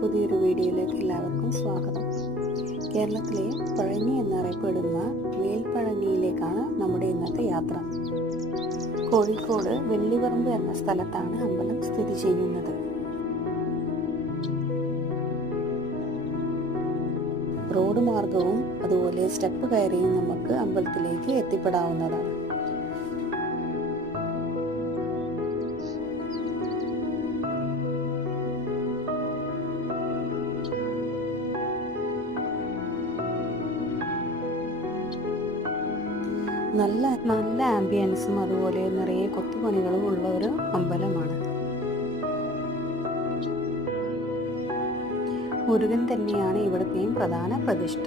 പുതിയൊരു വീഡിയോയിലേക്ക് എല്ലാവർക്കും സ്വാഗതം. കേരളത്തിലെ പഴനി എന്നറിയപ്പെടുന്ന മേൽപ്പഴനിയിലേക്കാണ് നമ്മുടെ ഇന്നത്തെ യാത്ര. കോഴിക്കോട് വെള്ളിപറമ്പ് എന്ന സ്ഥലത്താണ് അമ്പലം സ്ഥിതി ചെയ്യുന്നത്. റോഡ് മാർഗവും അതുപോലെ സ്റ്റെപ്പ് കയറിയും നമുക്ക് അമ്പലത്തിലേക്ക് എത്തിപ്പെടാവുന്നതാണ്. നല്ല ആംബിയൻസും അതുപോലെ നിറയെ കൊത്തുപണികളും ഉള്ള ഒരു അമ്പലമാണ്. മുരുകൻ തന്നെയാണ് ഇവിടുത്തെയും പ്രധാന പ്രതിഷ്ഠ.